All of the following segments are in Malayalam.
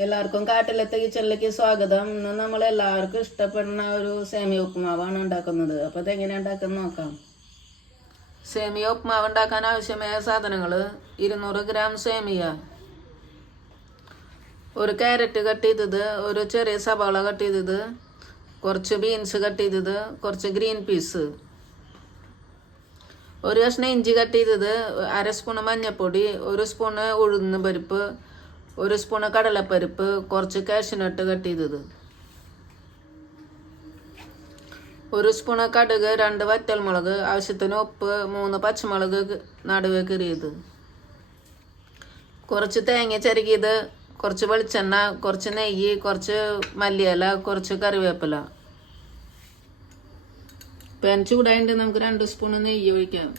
എല്ലാവർക്കും കാട്ടിലത്തെ കിച്ചണിലേക്ക് സ്വാഗതം. ഇന്ന് നമ്മൾ എല്ലാവർക്കും ഇഷ്ടപ്പെടുന്ന ഒരു സേമിയ ഉപ്പുമാവാണ് ഉണ്ടാക്കുന്നത്. അപ്പോൾ അതെങ്ങനെയാണ് ഉണ്ടാക്കുന്നത് നോക്കാം. സേമിയ ഉപ്പുമാവ് ഉണ്ടാക്കാൻ ആവശ്യമായ സാധനങ്ങൾ ഇരുന്നൂറ് ഗ്രാം സേമിയ. ഒരു ക്യാരറ്റ് കട്ട് ചെയ്തത് ഒരു ചെറിയ സവാള കട്ട് ചെയ്തത് കുറച്ച് ബീൻസ് കട്ട് ചെയ്തത് കുറച്ച് ഗ്രീൻ പീസ്. ഒരു കഷ്ണം ഇഞ്ചി കട്ട് ചെയ്തത് അര സ്പൂണ് മഞ്ഞൾപ്പൊടി ഒരു സ്പൂണ് ഉഴുന്ന് പരിപ്പ് ഒരു സ്പൂണ് കടലപ്പരിപ്പ് കുറച്ച് കാഷ്നട്ട് കട്ട് ചെയ്തത്. ഒരു സ്പൂണ് കടുക് രണ്ട് വറ്റൽമുളക് ആവശ്യത്തിന് ഉപ്പ് മൂന്ന് പച്ചമുളക് നടുവ് കീറിയത്. കുറച്ച് തേങ്ങ ചരുകിയത് കുറച്ച് വെളിച്ചെണ്ണ കുറച്ച് നെയ്യ് കുറച്ച് മല്ലിയില കുറച്ച് കറിവേപ്പില. പാൻ ചൂടായിട്ട് നമുക്ക് രണ്ട് സ്പൂണ് നെയ്യ് ഒഴിക്കാം.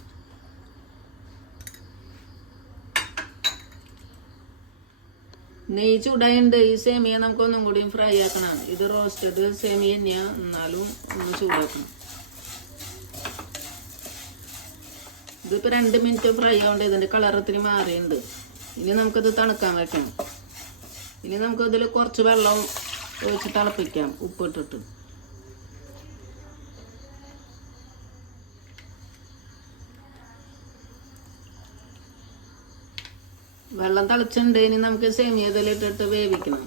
നെയ്യ് ചൂടായുണ്ട് ഈ സേമിയ നമുക്ക് ഒന്നും കൂടി ഫ്രൈ ആക്കണം. ഇത് റോസ്റ്റഡ് സേമിയ തന്നെയാ. എന്നാലും ഒന്ന് ചൂടാക്കണം. ഇതിപ്പോൾ രണ്ട് മിനിറ്റ് ഫ്രൈ ആവേണ്ട. ഇതിന്റെ കളർ ഒത്തിരി മാറിയുണ്ട് ഇനി നമുക്കിത് തണുക്കാൻ വെക്കണം. ഇനി നമുക്കതിൽ കുറച്ച് വെള്ളം ഒഴിച്ച് തിളപ്പിക്കാം. ഉപ്പിട്ടിട്ട്. വെള്ളം തിളച്ചിട്ടുണ്ട് ഇനി നമുക്ക് സേമിയ ഇതിലിട്ടിട്ട് വേവിക്കണം.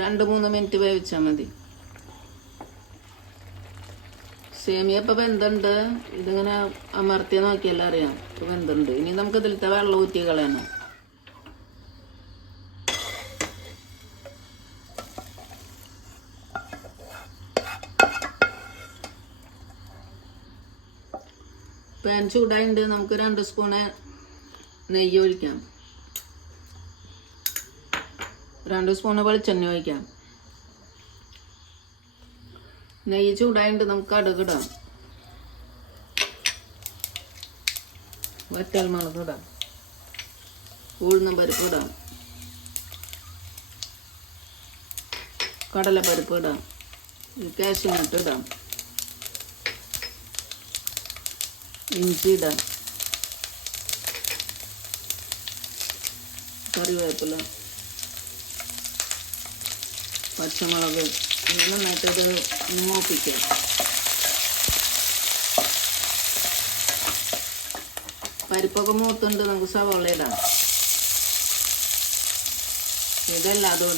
രണ്ട് മൂന്ന് മിനിറ്റ് വേവിച്ചാൽ മതി. സേമിയ ഇപ്പം വെന്തുണ്ട്. ഇതിങ്ങനെ അമർത്തി നോക്കിയാലും അറിയാം വെന്തുണ്ട്. ഇനി നമുക്ക് ഇതിലത്തെ വെള്ളം ഊറ്റി കളയണം. പാൻ ചൂടായുണ്ട് നമുക്ക് രണ്ട് സ്പൂണ് നെയ്യ് ഒഴിക്കാം. രണ്ട് സ്പൂണ് വെളിച്ചെണ്ണ ഒഴിക്കാം. നെയ്യ് ചൂടായുണ്ട് നമുക്ക് കടുകിടാം വറ്റൽ മുളക് ഇടാം. ഉഴുന്ന പരിപ്പ് ഇടാം. കടലപ്പരിപ്പ് ഇടാം. കാഷ്യൂനട്ട് ഇടാം. ഇഞ്ചി കറിവേപ്പില പച്ചമുളക് ഇങ്ങനെ നന്നായിട്ട് മൂപ്പിക്കാം. പരിപ്പൊക്കെ മൂത്തുണ്ട് നമുക്ക് സവാള ഇടാം. ഇതെല്ലാം അതും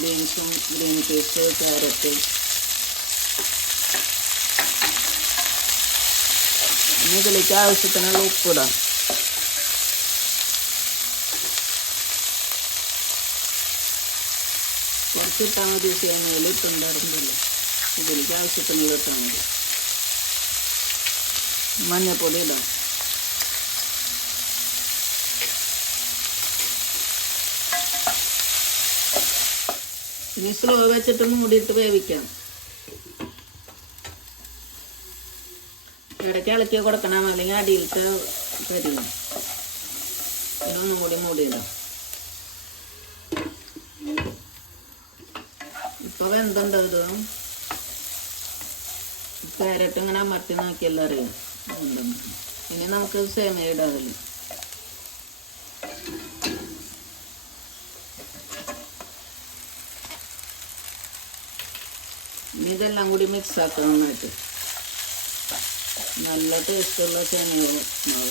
ബീൻസും ഗ്രീൻ പീസ് ക്യാരറ്റ്. ഇനി ഇതിലേക്ക് ആവശ്യത്തിനുള്ള ഉപ്പിടാം. കുറച്ചിട്ടാൽ മതി സേമിയയിൽ ഇട്ടുണ്ടായിരുന്നില്ല. ഇതിലേക്ക് ആവശ്യത്തിനുള്ള ഇട്ടാൽ മതി മഞ്ഞപ്പൊടി ഇടാം. ഇനി സ്ലോ വെച്ചിട്ട് മൂടിയിട്ട് വേവിക്കാം. ഇടയ്ക്ക് ഇളക്കി കൊടുക്കണം അല്ലെങ്കിൽ അടിയിലത്തെ കരിയും ഇതൊന്നും കൂടി മൂടിയിടാം. ഇപ്പൊ വെന്തുണ്ട് ഇത്? ക്യാരറ്റ് ഇങ്ങനെ അമർത്തി നോക്കിയല്ലോ അറിയാം? ഇനി നമുക്ക് സേമിയ ഇടാതില്ല ഇനി ഇതെല്ലാം കൂടി മിക്സ് ആക്കാം നന്നായിട്ട്. നല്ല ടേസ്റ്റുള്ള സേമിയ മാവ്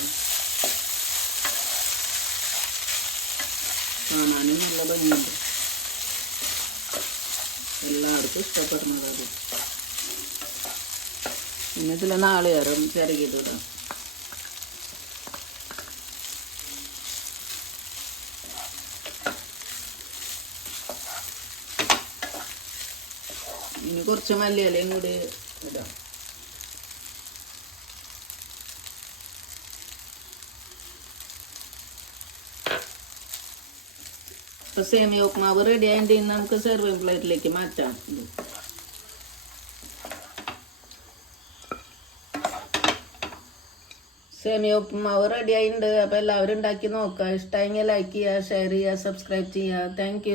കാണാനും നല്ല ഭംഗിയുണ്ട്. എല്ലാവർക്കും ഇഷ്ടപ്പെടുന്നതാണ് പിന്നെ ഇതിൽ നാളികേരം ചിരകിയിട്ടിടാം ഇനി കുറച്ച് മല്ലിയിലയും കൂടി ഇടാം. ഇപ്പൊ സേമിയ ഉപ്പുമാവ് റെഡി ആയിട്ട് നമുക്ക് സെർവിങ് പ്ലേറ്റിലേക്ക് മാറ്റാം. സേമിയ ഉപ്പുമാവ് റെഡി ആയിട്ടുണ്ട് അപ്പോൾ എല്ലാവരും ഉണ്ടാക്കി നോക്കുക. ഇഷ്ടമായെങ്കിൽ ലൈക്ക് ചെയ്യുക ഷെയർ ചെയ്യുക സബ്സ്ക്രൈബ് ചെയ്യുക. താങ്ക്